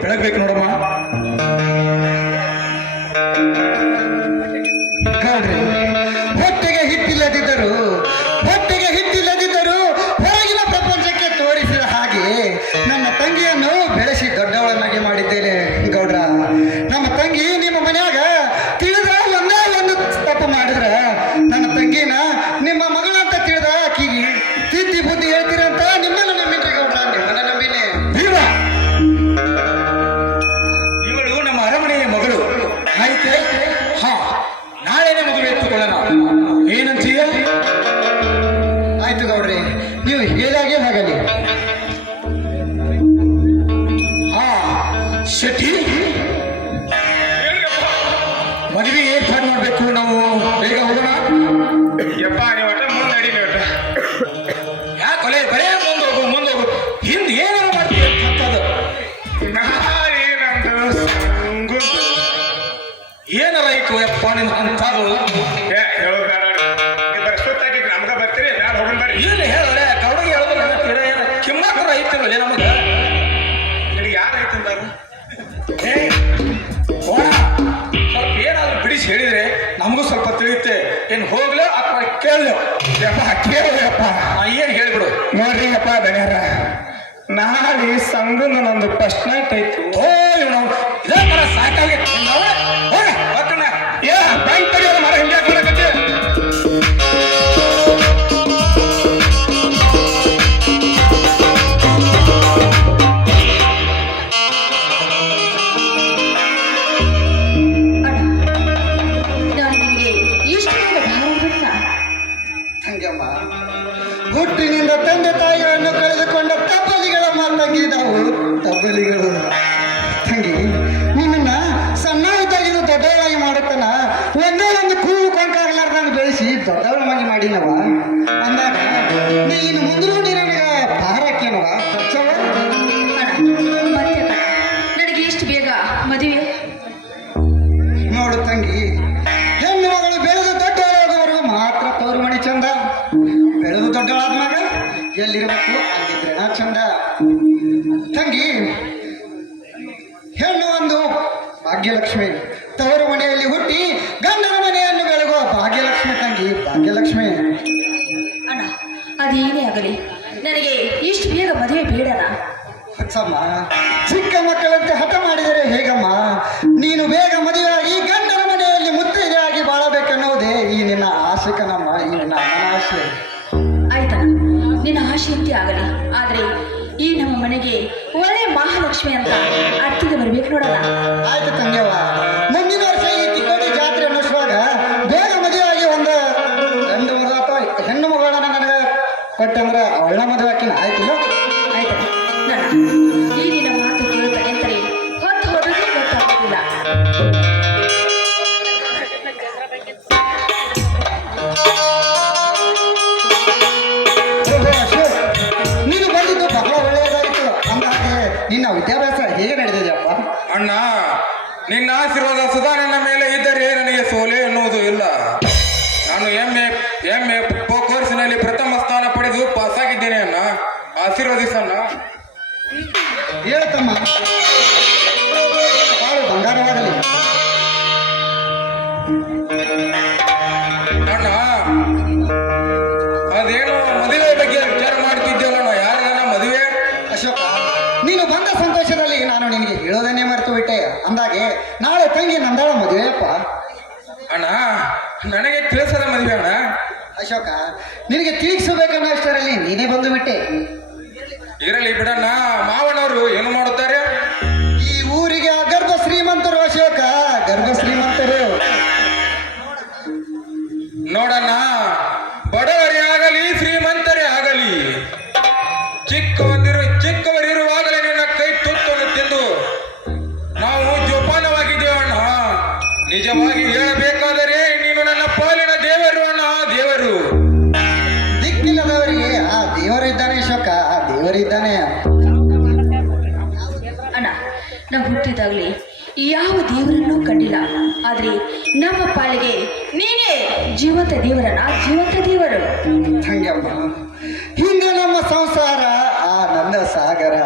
ಬೆಳಗ್ಬೇಕು ನೋಡಮ್ಮ. ನೋಡ್ರಿ, ಹೊಟ್ಟೆಗೆ ಹಿಟ್ಟಿಲ್ಲದಿದ್ದರು ಹೊರಗಿನ ಪ್ರಪಂಚಕ್ಕೆ ತೋರಿಸಿದ ಹಾಗೆ ನನ್ನ ತಂಗಿಯನ್ನು ಬೆಳೆಸಿ ದೊಡ್ಡವಳನ್ನಾಗಿ ಮಾಡಿದ್ದೇನೆ ಗೌಡ್ರ. ನಮ್ಮ ತಂಗಿ ನಿಮ್ಮ ಮನ್ಯಾಗ ತಿಳಿದ ಒಂದೇ ಒಂದು ತಪ್ಪು ಮಾಡಿದ್ರ ನನ್ನ ತಂಗಿನ ನಿಮ್ಮ ಮಗಳಂತ ತಿಳಿದ ಆಕಿಗೆ ತಿದ್ದಿ ಬುದ್ಧಿ ಹೇಳ್ತೀರಂತ ನಿಮ್ಮನ್ನ ನಂಬಿನ್ರಿ ಗೌಡ್ರ, ನಿಮ್ಮನ್ನ ನಂಬಿನೇ. ಇವಳು ನಮ್ಮ ಅರಮನೆಯ ಮಗಳು. ಆಯ್ತೆ, ಹಾ, ನಾಳೆನೇ ಮದುವೆ ಎತ್ತುಕೊಳ್ಳೋಣ, ಏನಂತೀಯ? ಆಯ್ತು ಗೌಡ್ರಿ, ನೀವು ಹೇಳಾಗೆ ಆಗಲಿ. ಹಾ ಶೆಟ್ಟಿ, ಮದುವೆ ಏರ್ಪಾಡು ಮಾಡ್ಬೇಕು, ನಾವು ಬೇಗ ಹೋಗೋಣ. ಯಪ್ಪ ನೀವು ಒಟ್ಟ ಮುಂದೆ ನಡಿ, ನೀವು ಯಾಕೊಲೆ ಬರೇ ಮುಂದೋಗು ಹಿಂದೆ ಏನಾರು ಮಾಡ್ತೀವಿ ಅಂತದ್ದು. ಏನಾರ ಆಯ್ತು ಯಪ್ಪ ನಿನ್ ಅಂತದು ನಮ್ಗ ಬರ್ತೀರಿ ನಾನು ಹೋಗೋಣ ಬರ್ರಿ. ಇಲ್ಲಿ ಹೇಳಲೆ ಕೌಡಿಗೆ ಹೇಳೋದು ನನ್ನ ತೀರ ಏನ ಕಿಮ್ಮಕ್ರ ಐತಿರಲ್ಲ ನಮಗ. ನಿನಗೆ ಯಾರು ಐತಂದಾರು? ಹೋಣ ಸ್ವಲ್ಪ ಏನಾದ್ರು ಬಿಡಿಸಿ ಹೇಳಿದ್ರೆ ನಮಗೂ ಸ್ವಲ್ಪ ತಿಳಿಯುತ್ತೆ. ಏನ್ ಹೋಗ್ಲೋ ಅಥವಾ ಕೇಳೋ? ಯಪ್ಪ ಕೇಳಪ್ಪ, ಏನ್ ಹೇಳ್ಬಿಡು. ನೋಡ್ರಿ ಅಪ್ಪ ದನಿಯಾರ, ನಾಳೆ ಸಂಘದ ನಂದು ಫಸ್ಟ್ ನೈಟ್ ಐತು. ಓ ಇವನು ಇದೇ ತರ ಸಾಕಾಗಿ ಹೋಗ ಮಕ್ಕಳ ಏ ಬ್ಯಾಂಕ್ ತೆಗಿಯೋದು ಮರ ಹಿಂಗೆ ಹಾಕಿ. ಹಂಗಮ್ಮ, ಹುಟ್ಟಿನಿಂದ ತಂದೆ ತಾಯಿಗಳನ್ನು ಕಳೆದುಕೊಂಡ ತಬ್ಬಲಿಗಳ ಮಾತಂಗಿ ನಾವು ತಬ್ಬಲಿಗಳು. ತಂಗಿ, ನಿನ್ನ ಸಣ್ಣ ಇದ್ದಾಗಿನ ದೊಡ್ಡವಳಾಗಿ ಮಾಡುತ್ತಾನ ಒಂದೇ ಒಂದು ಕೂಗು ಕೊಂಕಾಗಲಾರ್ದಂಗೆ ಬೆಳೆಸಿ ದೊಡ್ಡವಳಾಗಿ ಮಾಡಿನವ ಅಂದಾಗ ನೀನು ಮುಂದೆ ನನಗೆ ಭಾರಕ್ಕೇನವ ನನಗೆ ಎಷ್ಟು ಬೇಗ ಮದುವೆ? ನೋಡು ತಂಗಿ, ಹೆಣ್ಣು ಮಗಳು ಬೆಳೆದು ದೊಡ್ಡವರಾಗುವವರೆಗೂ ಮಾತ್ರ ತವರು ಮಣಿ ಚಂದ. ಬೆಳೆದು ದೊಡ್ಡವಳಾದ್ಮಾಗ ಎಲ್ಲಿರ್ಬೇಕು ಅಲ್ಲಿದ್ರೆ ಚಂದ. ತಂಗಿ, ಹೆಣ್ಣು ಒಂದು ಭಾಗ್ಯಲಕ್ಷ್ಮಿ. ತವರು ಮನೆಯಲ್ಲಿ ಹುಟ್ಟಿ ಗಂಡನ ಮನೆಯನ್ನು ಬೆಳಗುವ ಭಾಗ್ಯಲಕ್ಷ್ಮಿ ತಂಗಿ, ಭಾಗ್ಯಲಕ್ಷ್ಮಿ. ಅಣ್ಣ, ಅದೇನೇ ಆಗಲಿ ನನಗೆ ಇಷ್ಟು ಬೇಗ ಮದುವೆ ಬೇಡಣ. ಹೊಸಮ್ಮ, ಚಿಕ್ಕ ಮಕ್ಕಳಂತೆ ಹಠ ಮಾಡಿದರೆ ಹೇಗಮ್ಮ? ನೀನು ಬೇಗ ಮದುವೆಯಾಗಿ ಗಂಡನ ಮನೆಯಲ್ಲಿ ಮುತ್ತೈದೆಯಾಗಿ ಬಾಳಬೇಕನ್ನೋದೇ ಈ ನಿನ್ನ ಆಸೆ ಕಣಮ್ಮ, ಈ ನಿನ್ನ ಅಮ್ಮನ ಆಸೆ. ಆಯ್ತಣ್ಣ, ನಿನ್ನ ಆಶೆಯಂತೆ ಆಗಲಿ. ಆದ್ರೆ ಈ ನಮ್ಮ ಮನೆಗೆ ಒಳ್ಳೆ ಮಹಾಲಕ್ಷ್ಮಿ ಅಂತ ಅತ್ತಿಗೆ ಬರ್ಬೇಕು ನೋಡೋಣ. ಆಯ್ತು ತಂಗ್ಯವ್ವ, ಮುಂದಿನ ವರ್ಷ ಈ ತಿಕೋಟಿ ಜಾತ್ರೆ ಅನ್ನಿಸುವಾಗ ಬೇಗ ಮದುವೆಯಾಗಿ ಒಂದು ಗಂಡು ಮಗ ಅಥವಾ ಹೆಣ್ಣು ಮಗಳನ್ನ ನನಗೆ ಕೊಟ್ಟಂದ್ರೆ ಅವಳ ಮದುವೆ ಹಾಕಿನ ಆಯ್ತಿಲ್ಲ? ಆಯ್ತಣ್ಣ, ನನ್ನ ಈ ನಿನ್ನ ಮಾತು ಕೇಳ್ತಾನೆ ಅಂತಾರೆ ಹೊತ್ತು ಹೋದಕ್ಕೆ ಗೊತ್ತಾಗೋದಿಲ್ಲ. ನೀನು ಬಂದಿದ್ದು ಬಹಳ ಒಳ್ಳೆಯದಾಗಿತ್ತು. ಅಂದಾಗೆ ನಿನ್ನ ವಿದ್ಯಾಭ್ಯಾಸ ಹೇಗೆ ನಡೆದಿದೆಯಪ್ಪ? ಅಣ್ಣ, ನಿನ್ನ ಆಶೀರ್ವಾದ ಸುಧಾ ನನ್ನ ಮೇಲೆ ಇದ್ದರೆ ನನಗೆ ಸೋಲೆ ಎನ್ನುವುದು ಇಲ್ಲ. ನಾನು ಎಮ್ಮೆ ಕೋರ್ಸಿನಲ್ಲಿ ಪ್ರಥಮ ಸ್ಥಾನ ಪಡೆದು ಪಾಸಾಗಿದ್ದೇನೆ ಅಣ್ಣ, ಆಶೀರ್ವದಿಸಣ್ಣ. ಹೇಳ್ತಮ್ಮ, ಬಾಳು ಬಂಗಾರವಾಗಲಿ. ಅಣ್ಣ, ಅದೇನು ಮದುವೆ ಬಗ್ಗೆ ವಿಚಾರ ಮಾಡ್ತಿದ್ದೇವಣ್ಣ, ಯಾರಣ್ಣ ಮದುವೆ? ಅಶೋಕ, ನೀನು ಬಂದ ಸಂತೋಷದಲ್ಲಿ ನಾನು ನಿನಗೆ ಹೇಳೋದನ್ನೇ ಮರೆತು ಬಿಟ್ಟೆ. ಅಂದಾಗೆ ನಾಳೆ ತಂಗಿ ನಂದಾಳ ಮದುವೆಯಪ್ಪ. ಅಣ್ಣ, ನನಗೆ ತಿಳಿಸದ ಮದುವೆ ಅಣ್ಣ. ಅಶೋಕ, ನಿನಗೆ ತಿಳಿಸಬೇಕನ್ನೋ ಅಷ್ಟರಲ್ಲಿ ನೀನೇ ಬಂದು ಬಿಟ್ಟೆ. ಇರಲಿ ಬಿಡಣ್ಣ, ಮಾವನವರು ಏನು ಮಾಡುತ್ತಾರೆ? ಈ ಊರಿಗೆ ಗರ್ಭ ಶ್ರೀಮಂತರು ಅಶೋಕ, ಗರ್ಭ ಶ್ರೀಮಂತರು. ನೋಡಣ್ಣ, ಬಡವರೇ ಆಗಲಿ ಶ್ರೀಮಂತರೇ ಆಗಲಿ, ಚಿಕ್ಕವರಿರುವಾಗಲೇ ನಿನ್ನ ಕೈ ತುತ್ತನ್ನು ತಿಂದು ನಾವು ಜೋಪಾನವಾಗಿದ್ದೇವಣ್ಣ. ನಿಜವಾಗಿ ಹೇಳಬೇಕಾದರೆ ನೀನು ನನ್ನ ಪಾಲಿನ ದೇವರು ಅಣ್ಣ, ದೇವರು. ದಿಕ್ಕಿಲ್ಲದವರಿಗೆ ಆ ದೇವರಿದ್ದಾನೆ ಅಶೋಕ, ಆ ದೇವರಿದ್ದಾನೆ. ಅಣ್ಣ, ನಾವು ಹುಟ್ಟಿದಾಗಲೇ ಯಾವ ದೇವರನ್ನೂ ಕಂಡಿಲ್ಲ. ಆದ್ರೆ ನಮ್ಮ ಪಾಲಿಗೆ ನೀನೇ ಜೀವಂತ ದೇವರನ್ನ, ಜೀವಂತ ದೇವರು. ಹಂಗಮ್ಮ, ಹಿಂದೆ ನಮ್ಮ ಸಂಸಾರ ಆ ನನ್ನ ಸಾಗರ.